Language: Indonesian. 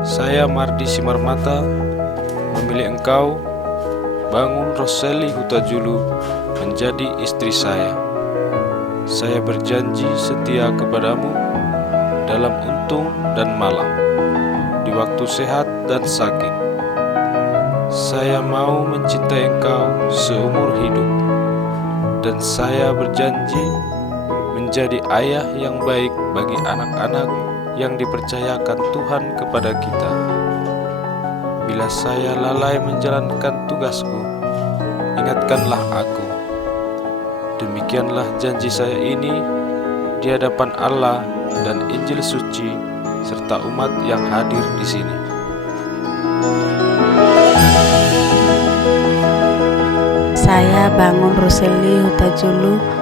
Saya Mardi Simarmata memilih engkau, Bangun Roseli Hutajulu, menjadi istri saya. Saya berjanji setia kepadamu dalam untung dan malang, di waktu sehat dan sakit. Saya mau mencintai engkau seumur hidup, dan saya berjanji menjadi ayah yang baik bagi anak-anak yang dipercayakan Tuhan kepada kita. Bila saya lalai menjalankan tugasku, ingatkanlah aku. Demikianlah janji saya ini di hadapan Allah dan Injil suci serta umat yang hadir di sini. Saya Bangun Roseli Hutajulu